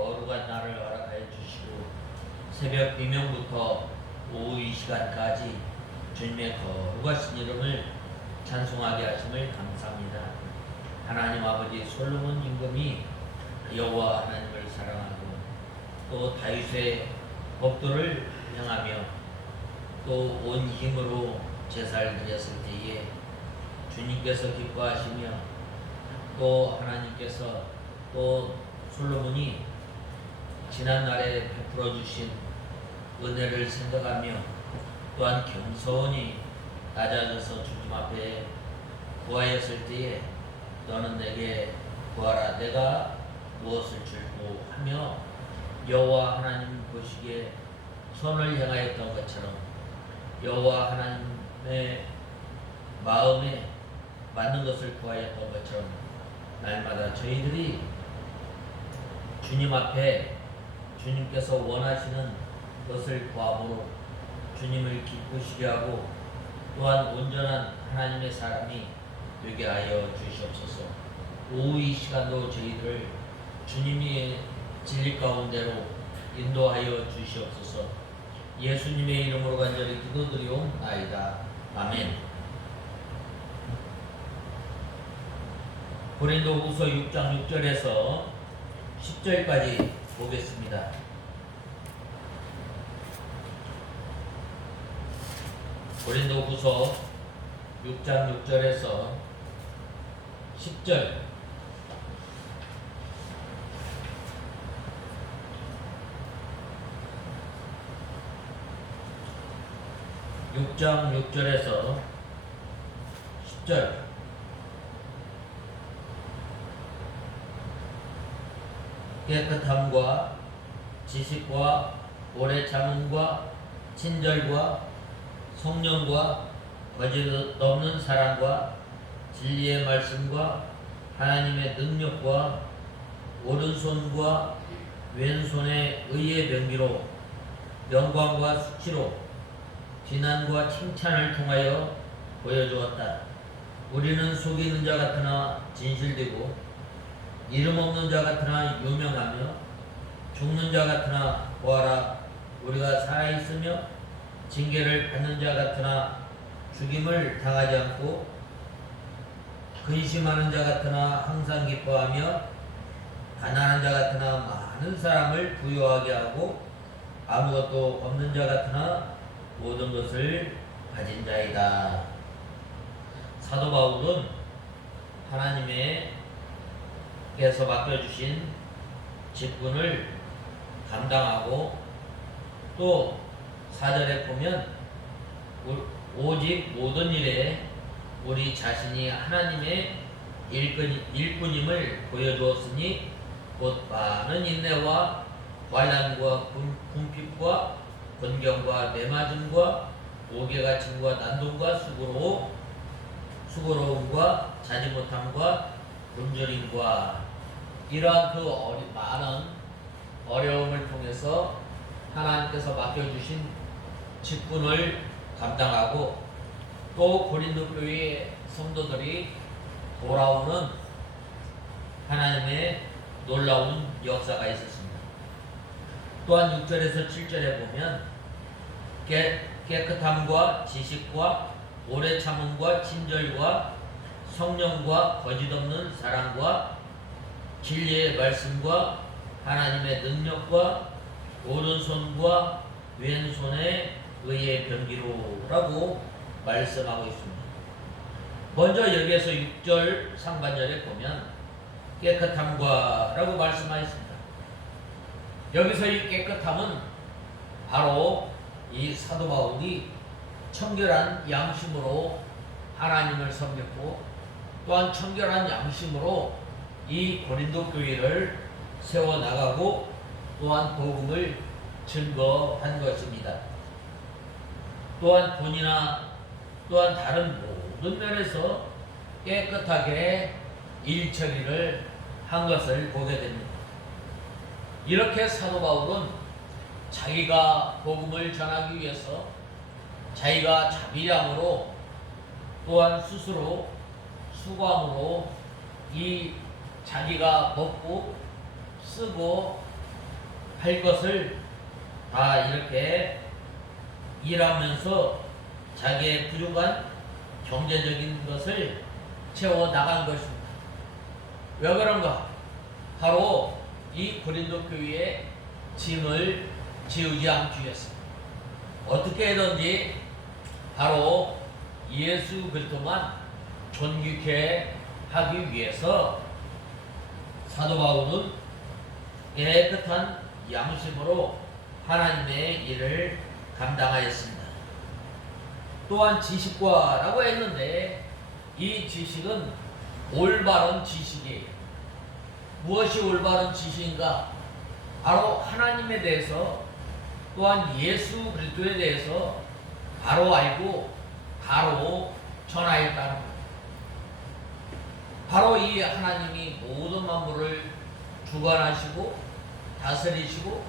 거룩한 날을 허락하여 주시고 새벽 비명부터 오후 이 시간까지 주님의 거룩하신 이름을 찬송하게 하심을 감사합니다. 하나님 아버지 솔로몬 임금이 여호와 하나님을 사랑하고 또 다윗의 법도를 행하며 또 온 힘으로 제사를 드렸을 때에 주님께서 기뻐하시며 또 하나님께서 또 솔로몬이 지난날에 베풀어 주신 은혜를 생각하며 또한 겸손히 낮아져서 주님 앞에 구하였을 때에 너는 내게 구하라 내가 무엇을 줄고 하며 여호와 하나님 보시기에 선을 행하였던 것처럼 여호와 하나님의 마음에 맞는 것을 구하였던 것처럼 날마다 저희들이 주님 앞에 주님께서 원하시는 것을 구함으로 주님을 기쁘시게 하고 또한 온전한 하나님의 사람이 되게 하여 주시옵소서. 오후 이 시간도 저희들을 주님이 진리 가운데로 인도하여 주시옵소서. 예수님의 이름으로 간절히 기도드리옵나이다. 아멘. 고린도후서 6장 6절에서 10절까지 보겠습니다. 고린도후서 6장 6절에서 10절. (6장 6절에서 10절) 깨끗함과 지식과 오래 참음과 친절과 성령과 거짓 없는 사랑과 진리의 말씀과 하나님의 능력과 오른손과 왼손의 의의 병기로 영광과 수치로 비난과 칭찬을 통하여 보여주었다. 우리는 속이는 자 같으나 진실되고 이름 없는 자 같으나 유명하며 죽는 자 같으나 보아라 우리가 살아있으며 징계를 받는 자 같으나 죽임을 당하지 않고 근심하는 자 같으나 항상 기뻐하며 가난한 자 같으나 많은 사람을 부유하게 하고 아무것도 없는 자 같으나 모든 것을 가진 자이다. 사도 바울은 하나님께서 맡겨주신 직분을 감당하고 또 4절에 보면 오직 모든 일에 우리 자신이 하나님의 일꾼임을 보여주었으니 곧 많은 인내와 환난과 궁핍과 권경과 매맞음과 옥에갇힘과 난동과 수고로움과 자지 못함과 굶주림과 이러한 그 많은 어려움을 통해서 하나님께서 맡겨주신 직분을 감당하고 또 고린도 교회 성도들이 돌아오는 하나님의 놀라운 역사가 있었습니다. 또한 6절에서 7절에 보면 깨끗함과 지식과 오래 참음과 친절과 성령과 거짓없는 사랑과 진리의 말씀과 하나님의 능력과 오른손과 왼손의 의의 병기로라고 말씀하고 있습니다. 먼저 여기에서 6절 상반절에 보면 깨끗함과 라고 말씀하였습니다. 여기서 이 깨끗함은 바로 이 사도 바울이 청결한 양심으로 하나님을 섬겼고 또한 청결한 양심으로 이 고린도 교회를 세워나가고 또한 복음을 증거한 것입니다. 또한 돈이나 또한 다른 모든 면에서 깨끗하게 일 처리를 한 것을 보게 됩니다. 이렇게 사도 바울은 자기가 복음을 전하기 위해서 자기가 자비함으로 또한 스스로 수고함으로 이 자기가 먹고 쓰고 할 것을 다 이렇게 일하면서 자기의 부족한 경제적인 것을 채워 나간 것입니다. 왜 그런가? 바로 이 고린도 교회의 짐을 지우지 않기 위해서입니다. 어떻게든지 바로 예수 그리스도만 존귀케 하기 위해서 사도 바울은 깨끗한 양심으로 하나님의 일을 감당하였습니다. 또한 지식과라고 했는데 이 지식은 올바른 지식이에요. 무엇이 올바른 지식인가? 바로 하나님에 대해서 또한 예수 그리스도에 대해서 바로 알고 바로 전하였다는 것. 바로 이 하나님이 모든 만물을 주관하시고 다스리시고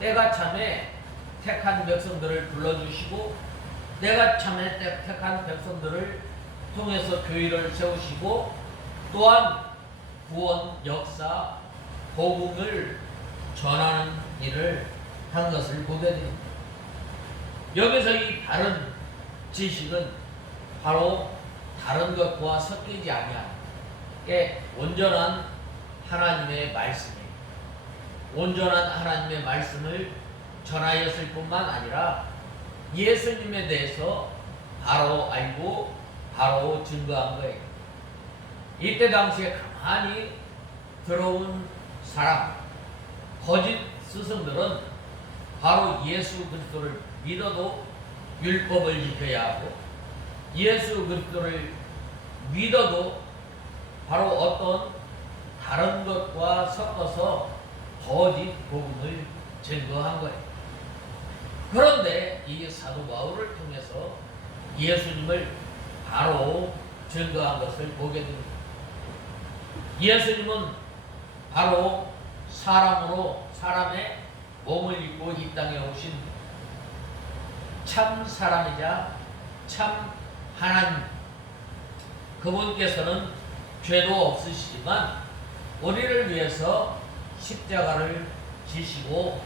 때가 참에 택한 백성들을 불러주시고 때가 참에 택한 백성들을 통해서 교회를 세우시고 또한 구원, 역사, 복음을 전하는 일을 한 것을 보게 됩니다. 여기서 이 다른 지식은 바로 다른 것과 섞이지 아니한 온전한 하나님의 말씀이에요. 온전한 하나님의 말씀을 전하였을 뿐만 아니라 예수님에 대해서 바로 알고 바로 증거한 거예요. 이때 당시에 가만히 들어온 사람, 거짓 스승들은 바로 예수 그리스도를 믿어도 율법을 지켜야 하고 예수 그리스도를 믿어도 바로 어떤 다른 것과 섞어서 거짓 복음을 증거한 거예요. 그런데 이 사도 바울을 통해서 예수님을 바로 증거한 것을 보게 됩니다. 예수님은 바로 사람으로 사람의 몸을 입고 이 땅에 오신 참 사람이자 참 하나님, 그분께서는 죄도 없으시지만 우리를 위해서 십자가를 지시고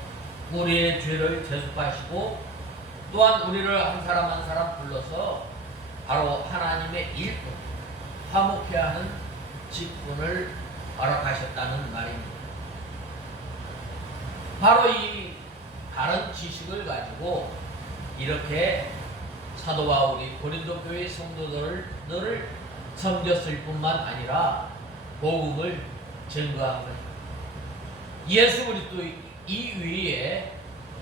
우리의 죄를 대속하시고 또한 우리를 한 사람 한 사람 불러서 바로 하나님의 일꾼, 화목케 하는 직분을 허락하셨다는 말입니다. 바로 이 다른 지식을 가지고 이렇게 사도 바울이 고린도 교회 성도들을 섬겼을 뿐만 아니라 복음을 증거한 거예요. 예수 그리스도 이 위에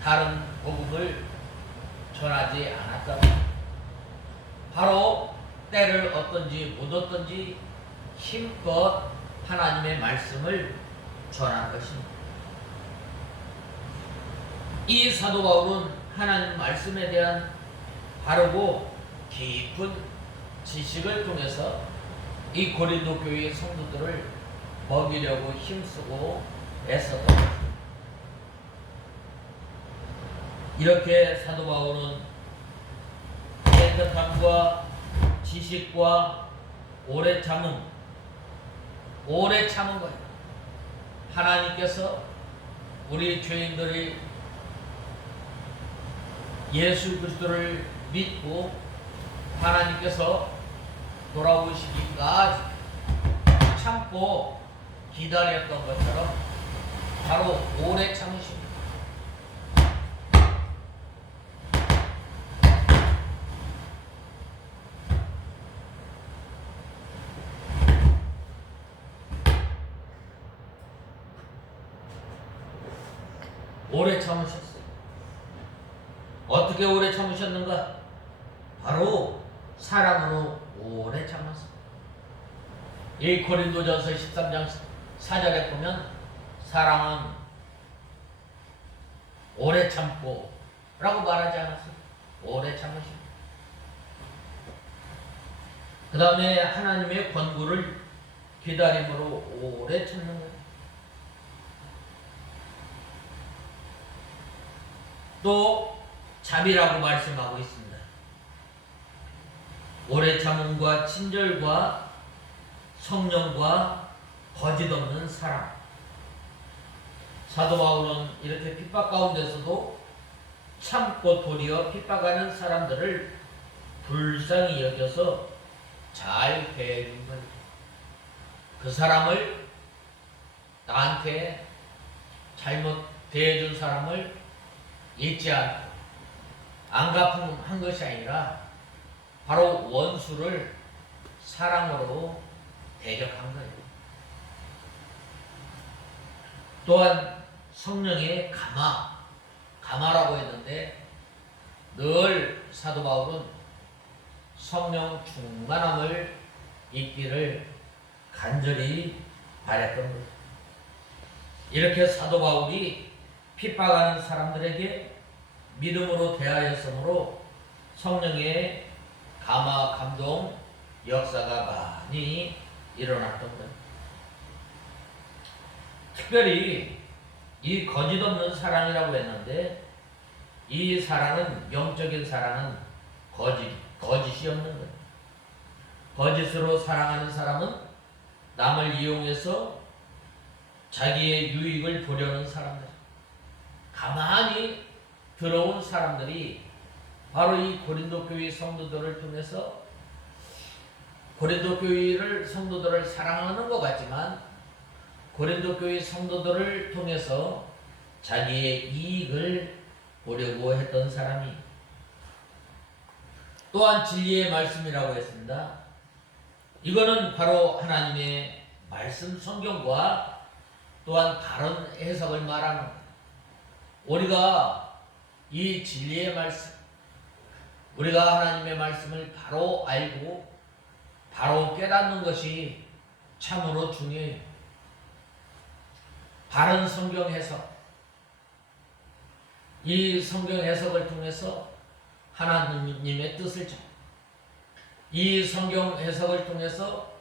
다른 복음을 전하지 않았다. 바로 때를 얻든지 못 얻든지 힘껏 하나님의 말씀을 전한 것입니다. 이 사도 바울은 하나님 말씀에 대한 바르고 깊은 지식을 통해서 이 고린도 교회의 성도들을 먹이려고 힘쓰고 애썼던 것입니다. 이렇게 사도 바울은 깨끗함과 지식과 오래 참은 거예요. 하나님께서 우리 죄인들이 예수 그리스도를 믿고 하나님께서 돌아오시기까지 참고 기다렸던 것처럼 바로 오래 참으십니다. 오래 참으셨어요. 어떻게 오래 참으셨는가? 바로 사랑으로 오래 참았습니다. 이 고린도전서 13장 4절에 보면 사랑은 오래 참고 라고 말하지 않았어요. 오래 참으십니다. 그 다음에 하나님의 권고를 기다림으로 오래 참는 거예요. 또 자비라고 말씀하고 있습니다. 오래 참음과 친절과 성령과 거짓 없는 사랑. 사도 바울은 이렇게 핍박 가운데서도 참고 도리어 핍박하는 사람들을 불쌍히 여겨서 잘 대해준 거예요. 그 사람을, 나한테 잘못 대해준 사람을 잊지 않고 안갚음한 것이 아니라 바로 원수를 사랑으로 대적한 거예요. 또한 성령의 감화라고 했는데 늘 사도 바울은 성령 충만함을 입기를 간절히 바랬던 거예요. 이렇게 사도 바울이 핍박하는 사람들에게 믿음으로 대하였으므로 성령의 감화, 감동, 역사가 많이 일어났던 거예요. 특별히 이 거짓 없는 사랑이라고 했는데 이 사랑은, 영적인 사랑은 거짓이 없는 거예요. 거짓으로 사랑하는 사람은 남을 이용해서 자기의 유익을 보려는 사람들, 가만히 들어온 사람들이 바로 이 고린도 교회 성도들을 통해서 고린도 교회를 성도들을 사랑하는 것 같지만 고린도 교회 성도들을 통해서 자기의 이익을 보려고 했던 사람이, 또한 진리의 말씀이라고 했습니다. 이거는 바로 하나님의 말씀 성경과 또한 다른 해석을 말하는 거예요. 우리가 이 진리의 말씀, 우리가 하나님의 말씀을 바로 알고 바로 깨닫는 것이 참으로 중요해요. 바른 성경 해석, 이 성경 해석을 통해서 하나님의 뜻을 찾고, 이 성경 해석을 통해서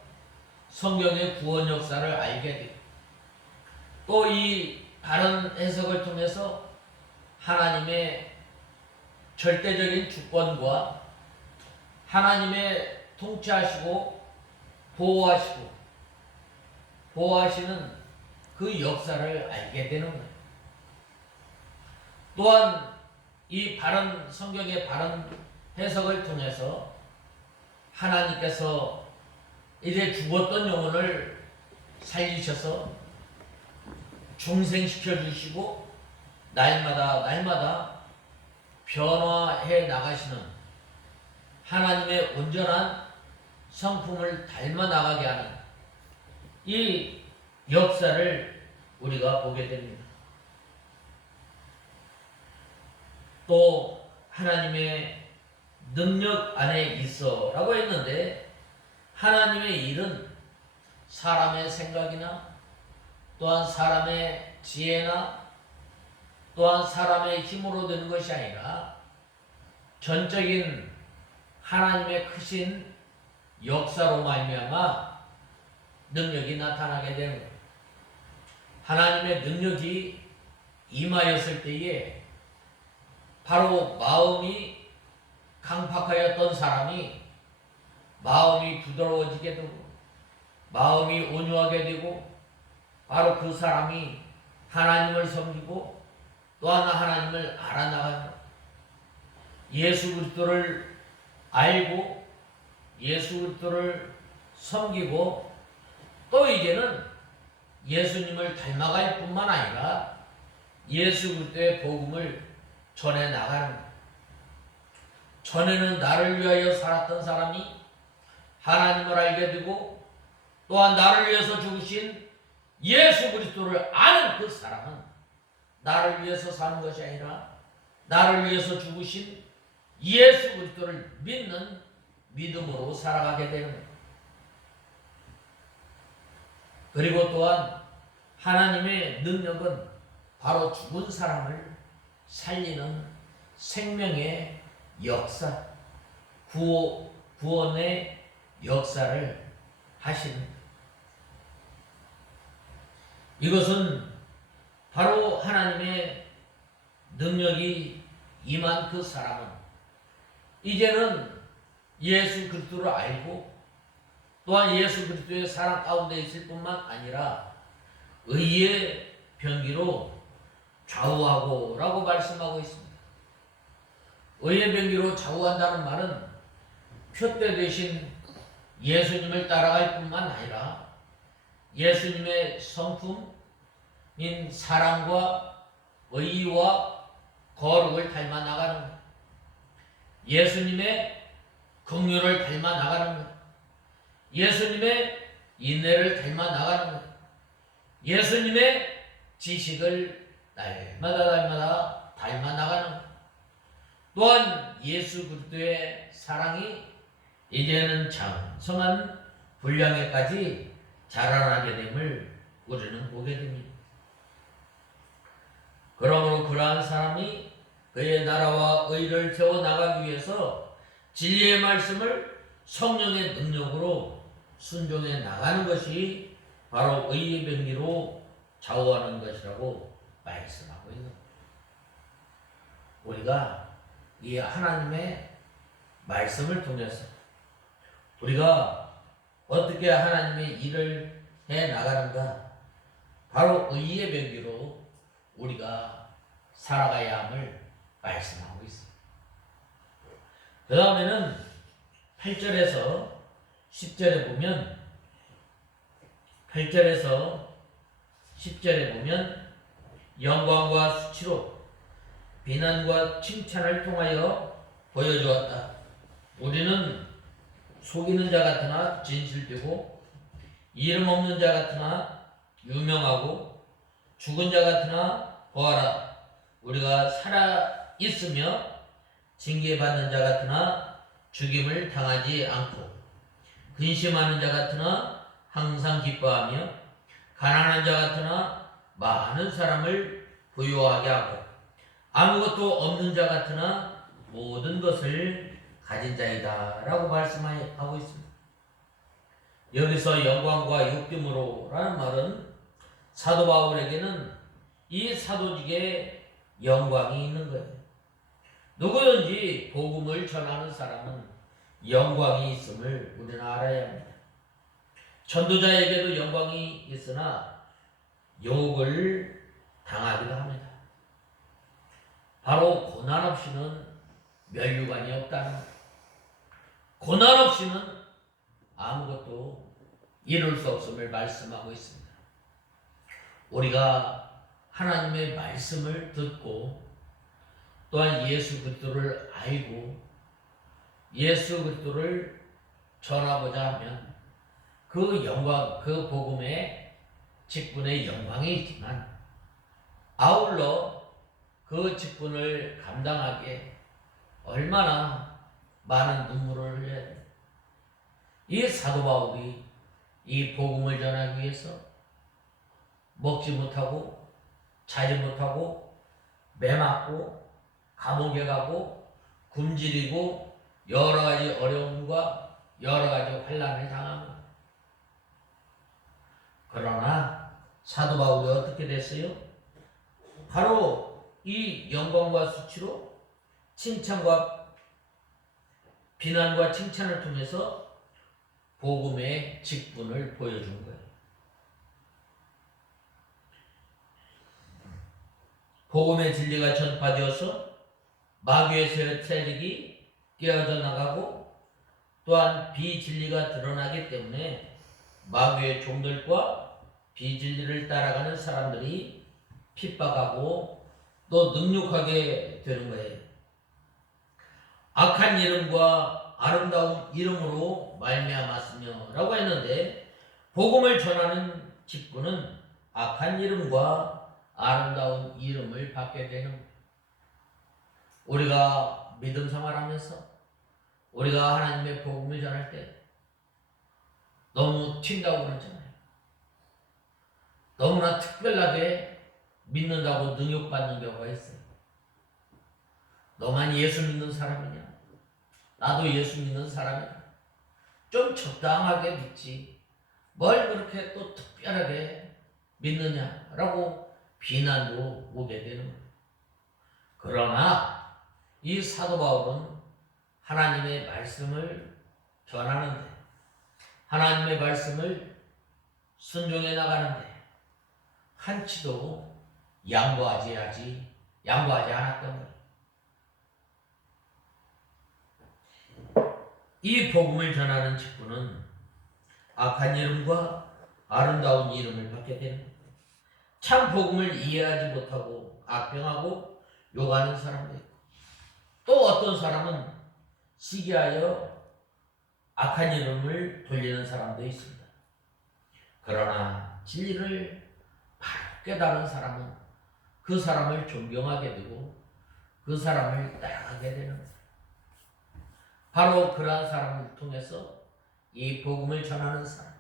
성경의 구원 역사를 알게 되고, 또 이 바른 해석을 통해서 하나님의 절대적인 주권과 하나님의 통치하시고 보호하시는 그 역사를 알게 되는 거예요. 또한 이 바른 성경의 바른 해석을 통해서 하나님께서 이제 죽었던 영혼을 살리셔서 중생시켜 주시고 날마다 변화해 나가시는 하나님의 온전한 성품을 닮아 나가게 하는 이 역사를 우리가 보게 됩니다. 또 하나님의 능력 안에 있어 라고 했는데 하나님의 일은 사람의 생각이나 또한 사람의 지혜나 또한 사람의 힘으로 되는 것이 아니라 전적인 하나님의 크신 역사로 말미암아 능력이 나타나게 되는 거예요. 하나님의 능력이 임하였을 때에 바로 마음이 강팍하였던 사람이 마음이 부드러워지게 되고 마음이 온유하게 되고 바로 그 사람이 하나님을 섬기고 또 하나 하나님을 알아나가는, 예수 그리스도를 알고 예수 그리스도를 섬기고 또 이제는 예수님을 닮아갈 뿐만 아니라 예수 그리스도의 복음을 전해 나가는 거예요. 전에는 나를 위하여 살았던 사람이 하나님을 알게 되고 또한 나를 위해서 죽으신 예수 그리스도를 아는 그 사람은 나를 위해서 사는 것이 아니라 나를 위해서 죽으신 예수 그리스도를 믿는 믿음으로 살아가게 되는 거예요. 그리고 또한 하나님의 능력은 바로 죽은 사람을 살리는 생명의 역사, 구원의 역사를 하시는 거예요. 이것은 바로 하나님의 능력이 임한 그 사람은 이제는 예수 그리스도를 알고 또한 예수 그리스도의 사랑 가운데 있을 뿐만 아니라 의의 병기로 좌우하고 라고 말씀하고 있습니다. 의의 병기로 좌우한다는 말은 표대 대신 예수님을 따라갈 뿐만 아니라 예수님의 성품인 사랑과 의와 거룩을 닮아 나가는 것, 예수님의 긍휼을 닮아 나가는 것, 예수님의 인내를 닮아 나가는 것, 예수님의 지식을 날마다 닮아 나가는 것, 또한 예수 그리스도의 사랑이 이제는 장성한 분량에까지 자라나게 됨을 우리는 보게 됩니다. 그러므로 그러한 사람이 그의 나라와 의를 세워나가기 위해서 진리의 말씀을 성령의 능력으로 순종해 나가는 것이 바로 의의 병기로 좌우하는 것이라고 말씀하고 있는 겁니다. 우리가 이 하나님의 말씀을 통해서 우리가 어떻게 하나님의 일을 해 나가는가, 바로 의의 병기로 우리가 살아가야 함을 말씀하고 있습니다. 그 다음에는 8절에서 10절에 보면 8절에서 10절에 보면 영광과 수치로 비난과 칭찬을 통하여 보여주었다. 우리는 속이는 자 같으나 진실되고 이름 없는 자 같으나 유명하고 죽은 자 같으나 보아라, 우리가 살아 있으며 징계받는 자 같으나 죽임을 당하지 않고 근심하는 자 같으나 항상 기뻐하며 가난한 자 같으나 많은 사람을 부유하게 하고 아무것도 없는 자 같으나 모든 것을 가진 자이다 라고 말씀하고 있습니다. 여기서 영광과 욕됨으로 라는 말은 사도 바울에게는 이 사도직의 영광이 있는 거예요. 누구든지 복음을 전하는 사람은 영광이 있음을 우리는 알아야 합니다. 전도자에게도 영광이 있으나 욕을 당하기도 합니다. 바로 고난 없이는 면류관이 없다는 것. 고난 없이는 아무것도 이룰 수 없음을 말씀하고 있습니다. 우리가 하나님의 말씀을 듣고 또한 예수 그리스도를 알고 예수 그리스도를 전하고자 하면 그 영광, 그 복음의 직분의 영광이 있지만 아울러 그 직분을 감당하기에 얼마나 많은 눈물을 흘려야 돼요. 이 사도 바울이 이 복음을 전하기 위해서 먹지 못하고 자지 못하고 매맞고 감옥에 가고 굶주리고 여러 가지 어려움과 여러 가지 환난을 당합니다. 그러나 사도 바울이 어떻게 됐어요? 바로 이 영광과 수치로 칭찬과 비난과 칭찬을 통해서 복음의 직분을 보여준 거예요. 복음의 진리가 전파되어서 마귀의 세력이 깨어져 나가고 또한 비진리가 드러나기 때문에 마귀의 종들과 비진리를 따라가는 사람들이 핍박하고 또 능욕하게 되는 거예요. 악한 이름과 아름다운 이름으로 말미암았으며 라고 했는데, 복음을 전하는 직분은 악한 이름과 아름다운 이름을 받게 되는 거예요. 우리가 믿음 생활하면서 우리가 하나님의 복음을 전할 때 너무 튄다고 그러잖아요. 너무나 특별하게 믿는다고 능욕받는 경우가 있어요. 너만 예수 믿는 사람이냐? 나도 예수 믿는 사람이야. 좀 적당하게 믿지. 뭘 그렇게 또 특별하게 믿느냐라고 비난도 오게 되는 거예요. 그러나 이 사도 바울은 하나님의 말씀을 전하는데, 하나님의 말씀을 순종해 나가는데 한치도 양보하지 않았던 거예요. 이 복음을 전하는 직분은 악한 이름과 아름다운 이름을 받게 되는 거예요. 참 복음을 이해하지 못하고 악평하고 욕하는 사람도 있고, 또 어떤 사람은 시기하여 악한 이름을 돌리는 사람도 있습니다. 그러나 진리를 바로 깨달은 사람은 그 사람을 존경하게 되고 그 사람을 따라가게 되는 거예요. 바로 그러한 사람을 통해서 이 복음을 전하는 사람,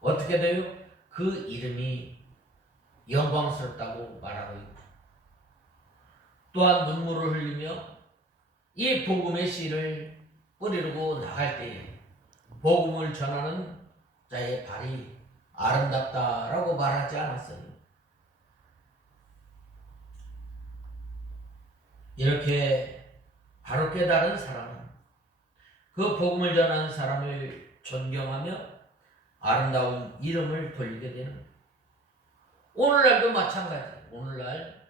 어떻게 돼요? 그 이름이 영광스럽다고 말하고 있고, 또한 눈물을 흘리며 이 복음의 씨를 뿌리고 나갈 때에 복음을 전하는 자의 발이 아름답다라고 말하지 않았어요. 이렇게 바로 깨달은 사람은 그 복음을 전하는 사람을 존경하며 아름다운 이름을 돌리게 되는 거예요. 오늘날도 마찬가지. 오늘날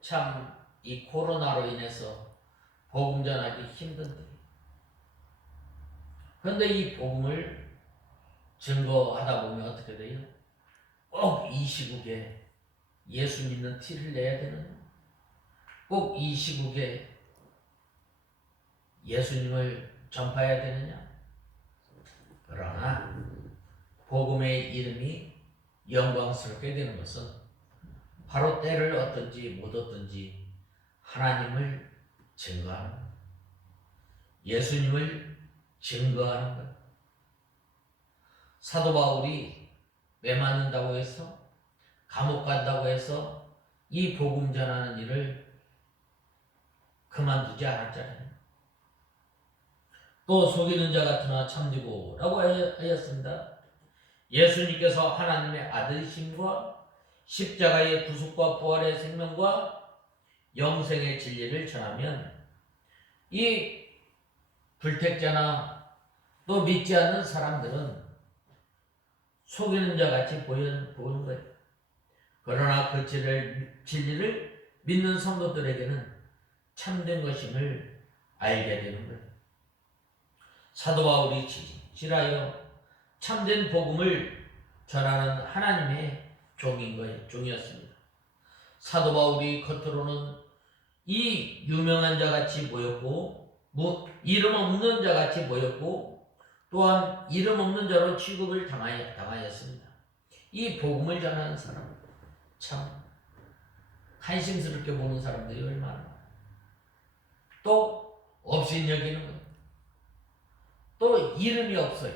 참 이 코로나로 인해서 복음 전하기 힘든데, 그런데 이 복음을 증거하다 보면 어떻게 돼요? 꼭 이 시국에 예수 믿는 티를 내야 되느냐? 꼭 이 시국에 예수님을 전파해야 되느냐? 그러나 복음의 이름이 영광스럽게 되는 것은 바로 때를 얻든지 못 얻든지 하나님을 증거하는 것, 예수님을 증거하는 것. 사도 바울이 매 맞는다고 해서, 감옥 간다고 해서 이 복음 전하는 일을 그만두지 않았잖아요. 또 속이는 자 같으나 참되고 라고 하였습니다. 예수님께서 하나님의 아들이심과 십자가의 구속과 부활의 생명과 영생의 진리를 전하면 이 불택자나 또 믿지 않는 사람들은 속이는 자 같이 보이는 거예요. 그러나 그 진리를 믿는 성도들에게는 참된 것임을 알게 되는 거예요. 사도 바울이 진실하여 참된 복음을 전하는 하나님의 종이었습니다. 사도 바울이 겉으로는 이 유명한 자 같이 보였고, 이름 없는 자 같이 보였고, 또한 이름 없는 자로 취급을 당하였습니다. 이 복음을 전하는 사람, 참 한심스럽게 보는 사람들이 얼마나 많아요. 또 업신여기는 거예요. 또 이름이 없어요.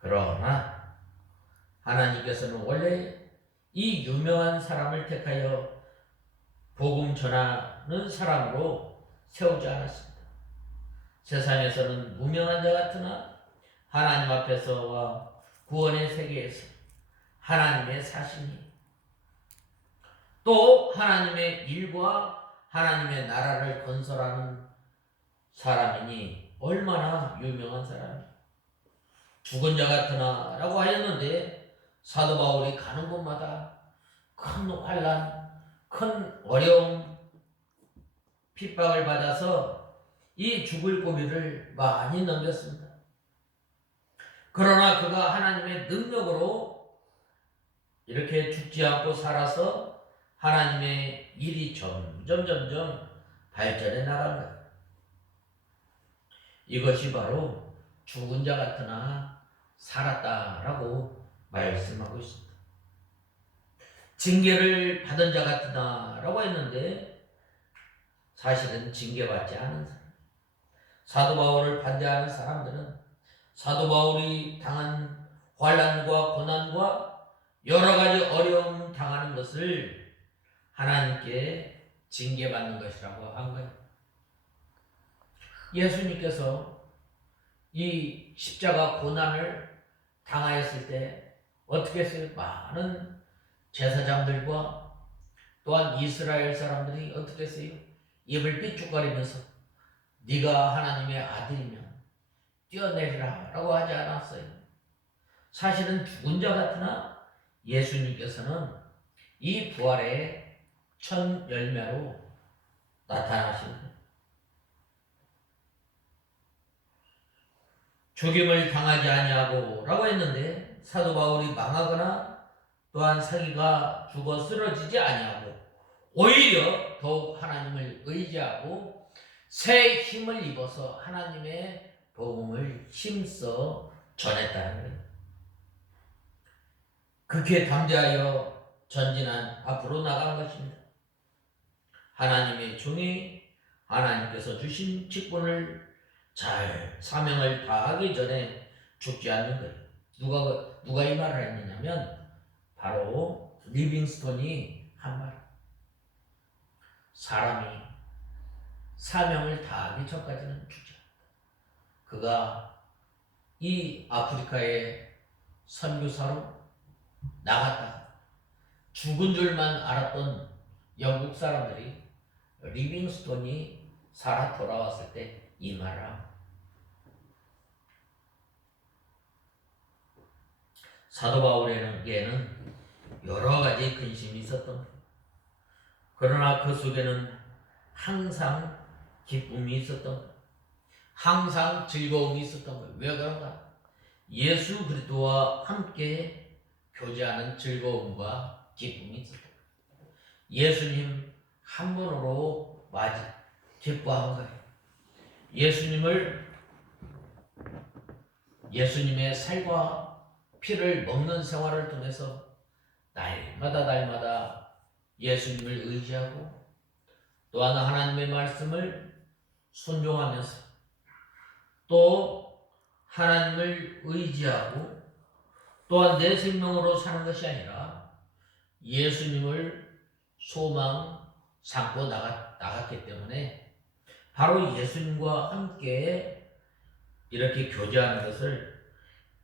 그러나 하나님께서는 원래 이 유명한 사람을 택하여 복음 전하는 사람으로 세우지 않았습니다. 세상에서는 무명한 자 같으나 하나님 앞에서와 구원의 세계에서 하나님의 사신이, 또 하나님의 일과 하나님의 나라를 건설하는 사람이니 얼마나 유명한 사람이에요. 죽은 자 같으나 라고 하였는데, 사도 바울이 가는 곳마다 큰 환난, 큰 어려움, 핍박을 받아서 이 죽을 고비를 많이 넘겼습니다. 그러나 그가 하나님의 능력으로 이렇게 죽지 않고 살아서 하나님의 일이 점점 발전해 나간 거예요. 이것이 바로 죽은 자 같으나 살았다라고 말씀하고 있습니다. 징계를 받은 자 같으나 라고 했는데, 사실은 징계받지 않은 사람, 사도 바울을 반대하는 사람들은 사도 바울이 당한 환난과 고난과 여러 가지 어려움 당하는 것을 하나님께 징계받는 것이라고 한 거예요. 예수님께서 이 십자가 고난을 당하였을 때 어떻게 했어요? 많은 제사장들과 또한 이스라엘 사람들이 어떻게 했어요? 입을 삐죽거리면서 네가 하나님의 아들이면 뛰어내리라 라고 하지 않았어요. 사실은 죽은 자 같으나 예수님께서는 이 부활의 첫 열매로 나타나십니다. 죽임을 당하지 아니하고 라고 했는데 사도 바울이 망하거나 또한 자기가 죽어 쓰러지지 아니하고 오히려 더욱 하나님을 의지하고 새 힘을 입어서 하나님의 복음을 힘써 전했다는 거예요. 그렇게 담대하여 전진한 앞으로 나간 것입니다. 하나님의 종이 하나님께서 주신 직분을 잘 사명을 다하기 전에 죽지 않는 거예요. 누가 이 말을 했느냐면 바로 리빙스톤이 한 말. 사람이 사명을 다하기 전까지는 죽지 않는다. 그가 이 아프리카의 선교사로 나갔다가 죽은 줄만 알았던 영국 사람들이 리빙스톤이 살아 돌아왔을 때 이 말을 합니다. 사도 바울에게는 여러 가지 근심이 있었던 거예요. 그러나 그 속에는 항상 기쁨이 있었던 거예요. 항상 즐거움이 있었던 거예요. 왜 그런가? 예수 그리스도와 함께 교제하는 즐거움과 기쁨이 있었던 거예요. 예수님 한 분으로 기뻐한 거예요. 예수님의 살과 피를 먹는 생활을 통해서 날마다 예수님을 의지하고 또한 하나님의 말씀을 순종하면서 또 하나님을 의지하고 또한 내 생명으로 사는 것이 아니라 예수님을 소망 삼고 나갔기 때문에 바로 예수님과 함께 이렇게 교제하는 것을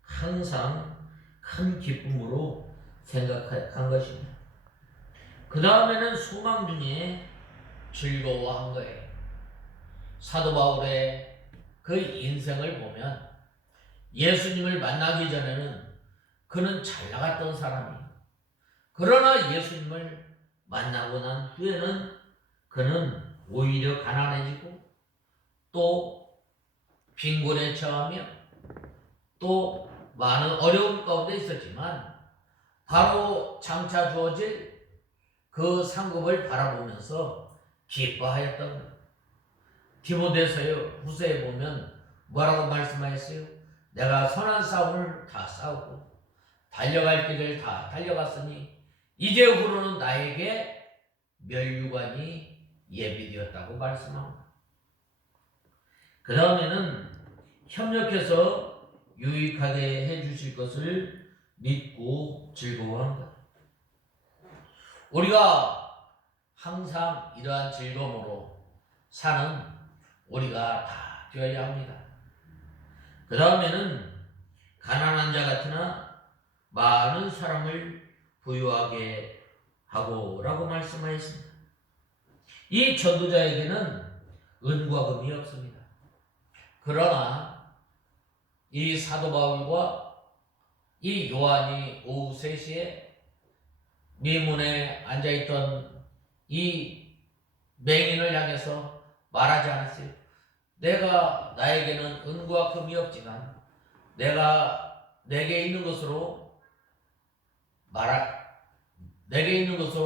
항상 큰 기쁨으로 생각한 것입니다. 그 다음에는 소망 중에 즐거워한 거예요. 사도 바울의 그 인생을 보면 예수님을 만나기 전에는 그는 잘 나갔던 사람이에요. 그러나 예수님을 만나고 난 후에는 그는 오히려 가난해지고 또 빈곤에 처하며 또 많은 어려움 가운데 있었지만 바로 장차 주어질 그 상급을 바라보면서 기뻐하였던 거예요. 디모데서 후서에 보면 뭐라고 말씀하였어요? 내가 선한 싸움을 다 싸우고 달려갈 길을 다 달려갔으니 이제 후로는 나에게 멸류관이 예비되었다고 말씀합니다. 그 다음에는 협력해서 유익하게 해주실 것을 믿고 즐거워한 것. 우리가 항상 이러한 즐거움으로 사는 우리가 다 되어야 합니다. 그 다음에는 가난한 자 같으나 많은 사람을 부유하게 하고 라고 말씀하였습니다. 이 전도자에게는 은과 금이 없습니다. 그러나 이 사도 바울과 이 요한이 오후 3시에 미문에 앉아있던 이 맹인을 향해서 말하지 않았어요. 나에게는 은과 금이 없지만 내게 있는 것으로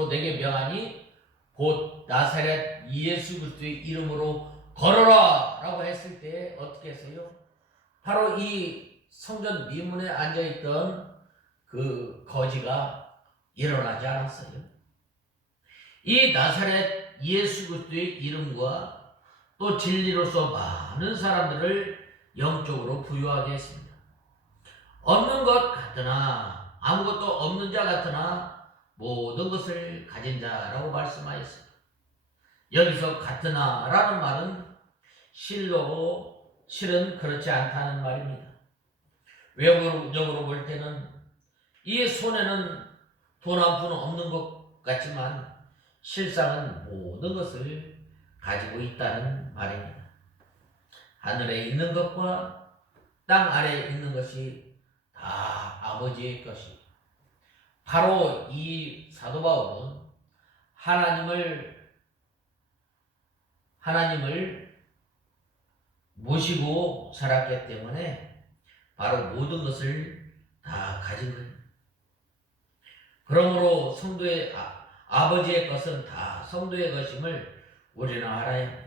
내게 명하니 곧 나사렛 예수 그리스도의 이름으로 걸어라 라고 했을 때 어떻게 했어요? 바로 이 성전 미문에 앉아있던 그 거지가 일어나지 않았어요. 이 나사렛 예수 그리스도의 이름과 또 진리로서 많은 사람들을 영적으로 부유하게 했습니다. 없는 것 같으나 아무것도 없는 자 같으나 모든 것을 가진 자라고 말씀하였습니다. 여기서 같으나 라는 말은 실은 그렇지 않다는 말입니다. 외부적으로 볼 때는 이 손에는 돈 한 푼 없는 것 같지만 실상은 모든 것을 가지고 있다는 말입니다. 하늘에 있는 것과 땅 아래에 있는 것이 다 아버지의 것이 바로 이 사도 바울은 하나님을 모시고 살았기 때문에 바로 모든 것을 다 가진 거예요. 그러므로 성도의 아버지의 것은 다 성도의 것임을 우리는 알아야 합니다.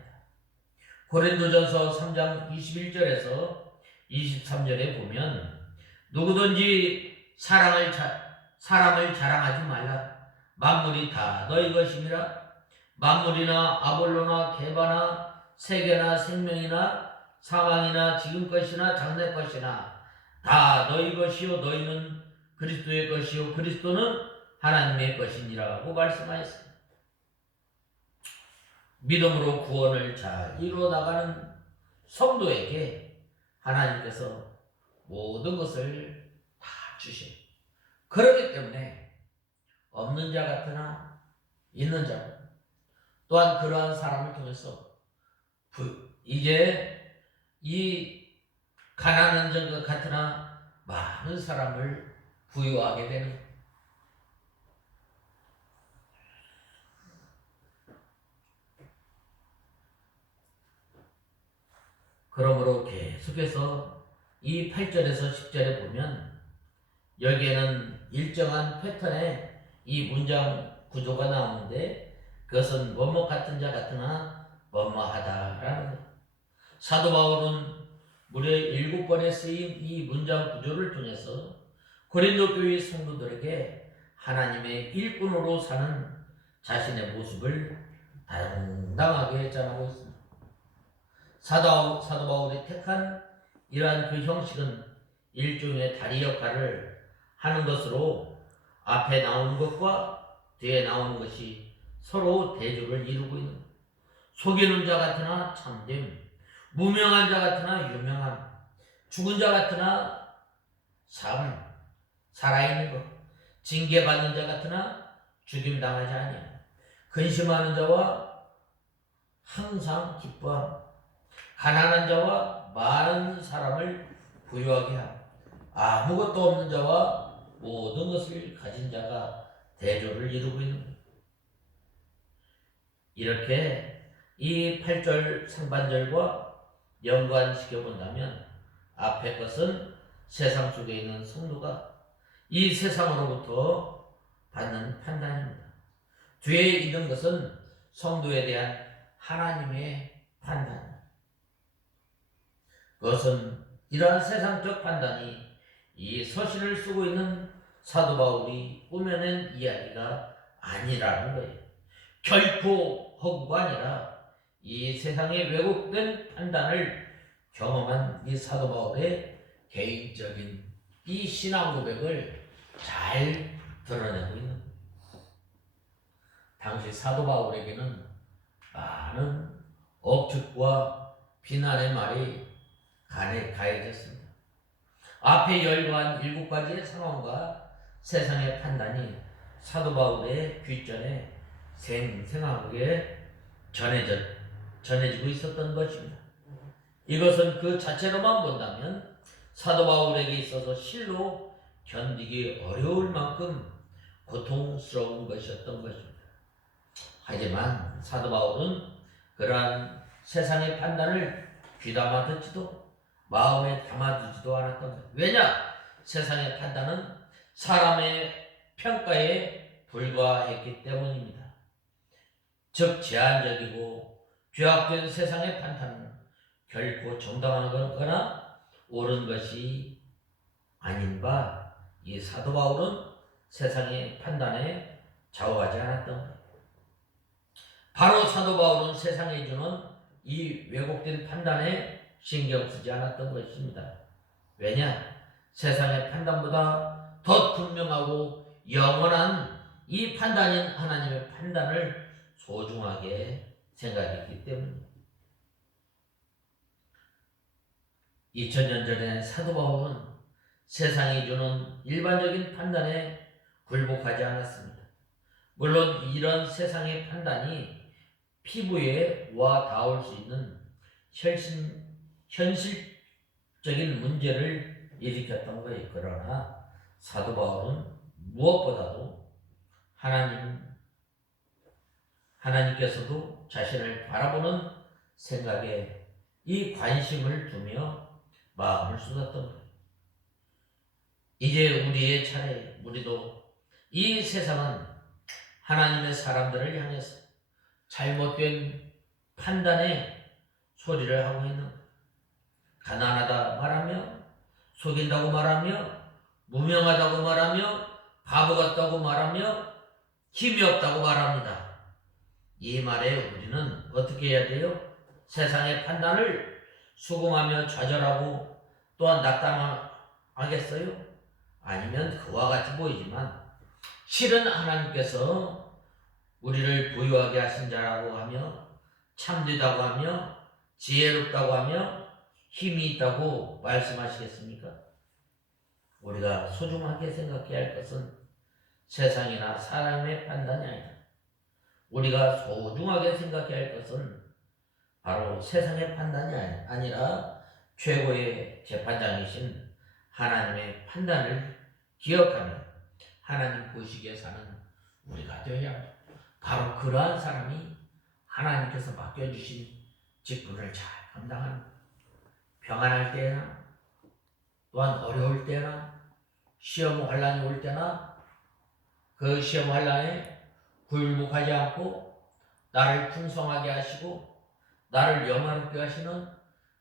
고린도전서 3장 21절에서 23절에 보면 누구든지 사람을 자랑하지 말라. 만물이 다 너희 것임이라. 만물이나 아볼로나 게바나 세계나 생명이나 사망이나 지금 것이나 장래 것이나 다 너희 것이요 너희는 그리스도의 것이요 그리스도는 하나님의 것이니라고 말씀하였습니다. 믿음으로 구원을 잘 이루어 나가는 성도에게 하나님께서 모든 것을 다 주신, 그렇기 때문에 없는 자 같으나 있는 자, 또한 그러한 사람을 통해서 이제 이 가난한 자가 같으나 많은 사람을 부유하게 되는, 그러므로 계속해서 이 8절에서 10절에 보면 여기에는 일정한 패턴의 이 문장 구조가 나오는데, 그것은 뭐뭐 같은 자 같으나 뭐뭐하다라는 거예요. 사도 바울은 무려 7번에 쓰인 이 문장 구조를 통해서 고린도 교회 성도들에게 하나님의 일꾼으로 사는 자신의 모습을 당당하게 전하고 있습니다. 사도 바울이 택한 이러한 그 형식은 일종의 다리 역할을 하는 것으로 앞에 나오는 것과 뒤에 나오는 것이 서로 대조를 이루고 있는 것. 속이는 자 같으나 참됨, 무명한 자 같으나 유명함, 죽은 자 같으나 살아있는 것, 징계받는 자 같으나 죽임당하지 아니함, 근심하는 자와 항상 기뻐함, 가난한 자와 많은 사람을 부유하게 함, 아무것도 없는 자와 모든 것을 가진 자가 대조를 이루고 있는 것. 이렇게 이 8절 상반절과 연관시켜 본다면 앞에 것은 세상 속에 있는 성도가 이 세상으로부터 받는 판단입니다. 뒤에 있는 것은 성도에 대한 하나님의 판단. 그것은 이러한 세상적 판단이 이 서신을 쓰고 있는 사도 바울이 꾸며낸 이야기가 아니라는 거예요. 결코 허구가 아니라 이 세상의 왜곡된 판단을 경험한 이 사도 바울의 개인적인 이 신앙 고백을 잘 드러내고 있는 거예요. 당시 사도 바울에게는 많은 억측과 비난의 말이 가해졌습니다. 앞에 열거한 7가지의 상황과 세상의 판단이 사도 바울의 귓전에 생생하게 전해지고 있었던 것입니다. 이것은 그 자체로만 본다면 사도 바울에게 있어서 실로 견디기 어려울 만큼 고통스러운 것이었던 것입니다. 하지만 사도 바울은 그러한 세상의 판단을 귀담아 듣지도 마음에 담아두지도 않았던 거예요. 왜냐? 세상의 판단은 사람의 평가에 불과했기 때문입니다. 즉 제한적이고 죄악된 세상의 판단은 결코 정당한 거나 옳은 것이 아닌 바 이 사도 바울은 세상의 판단에 좌우하지 않았던 거예요. 바로 사도 바울은 세상에 주는 이 왜곡된 판단에 신경 쓰지 않았던 것입니다. 왜냐? 세상의 판단보다 더 분명하고 영원한 이 판단인 하나님의 판단을 소중하게 생각했기 때문입니다. 2000년 전에 사도 바울은 세상이 주는 일반적인 판단에 굴복하지 않았습니다. 물론 이런 세상의 판단이 피부에 와 닿을 수 있는 현실적인 문제를 일으켰던 거예요. 그러나 사도 바울은 무엇보다도 하나님께서도 자신을 바라보는 생각에 이 관심을 두며 마음을 쏟았던 거예요. 이제 우리의 차례, 우리도 이 세상은 하나님의 사람들을 향해서 잘못된 판단의 소리를 하고 있는 거예요. 가난하다 말하며, 속인다고 말하며, 무명하다고 말하며, 바보 같다고 말하며, 힘이 없다고 말합니다. 이 말에 우리는 어떻게 해야 돼요? 세상의 판단을 수긍하며 좌절하고 또한 낙담하겠어요? 아니면 그와 같이 보이지만 실은 하나님께서 우리를 부유하게 하신 자라고 하며 참되다고 하며 지혜롭다고 하며 힘이 있다고 말씀하시겠습니까? 우리가 소중하게 생각해야 할 것은 세상이나 사람의 판단이 아니다. 우리가 소중하게 생각해야 할 것은 바로 세상의 판단이 아니라 최고의 재판장이신 하나님의 판단을 기억하며 하나님 보시기에 사는 우리가 되어야 합니다. 바로 그러한 사람이 하나님께서 맡겨주신 직분을 잘 감당하는, 평안할 때나 또한 어려울 때나 시험 환란이 올 때나 그 시험 환란에 굴복하지 않고 나를 풍성하게 하시고 나를 영화롭게 하시는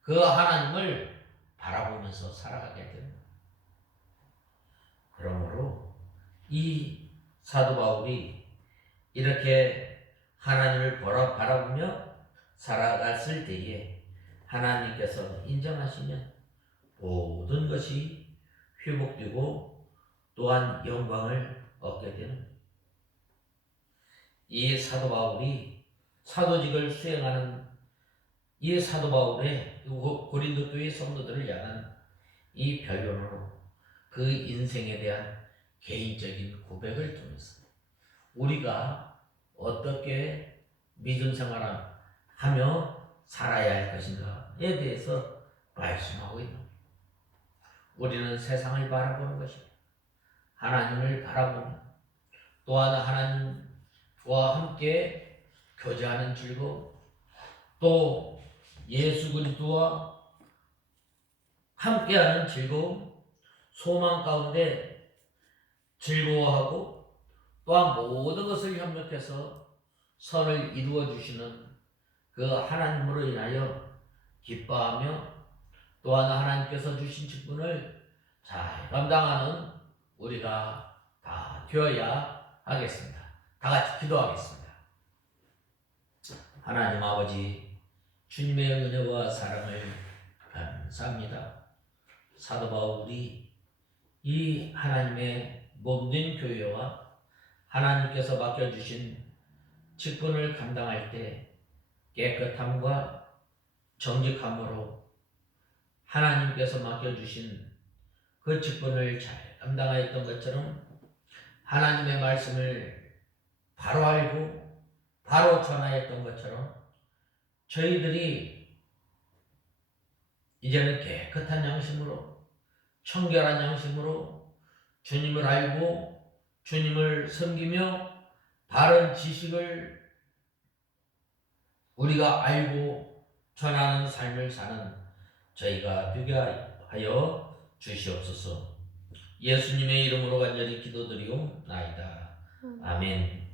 그 하나님을 바라보면서 살아가게 됩니다. 그러므로 이 사도 바울이 이렇게 하나님을 바라보며 살아갔을 때에 하나님께서 인정하시면 모든 것이 회복되고 또한 영광을 얻게 되는, 이 사도 바울이 사도직을 수행하는 이 사도 바울의 고린도 교회 성도들을 향한 이 변론으로 그 인생에 대한 개인적인 고백을 통해서 우리가 어떻게 믿음 생활을 하며 살아야 할 것인가에 대해서 말씀하고 있는 거예요. 우리는 세상을 바라보는 것이고 하나님을 바라보며 또한 하나님과 함께 교제하는 즐거움, 또 예수 그리스도와 함께하는 즐거움, 소망 가운데 즐거워하고 또한 모든 것을 협력해서 선을 이루어 주시는 그 하나님으로 인하여 기뻐하며 또한 하나님께서 주신 직분을 잘 감당하는 우리가 다 되어야 하겠습니다. 다 같이 기도하겠습니다. 하나님 아버지, 주님의 은혜와 사랑을 감사합니다. 사도 바울이 이 하나님의 몸된 교회와 하나님께서 맡겨주신 직분을 감당할 때 깨끗함과 정직함으로 하나님께서 맡겨주신 그 직분을 잘 감당하였던 것처럼 하나님의 말씀을 바로 알고 바로 전하였던 것처럼 저희들이 이제는 깨끗한 양심으로, 청결한 양심으로 주님을 알고 주님을 섬기며 바른 지식을 우리가 알고 전하는 삶을 사는 저희가 되게 하여 주시옵소서. 예수님의 이름으로 간절히 기도드리옵나이다. 아멘.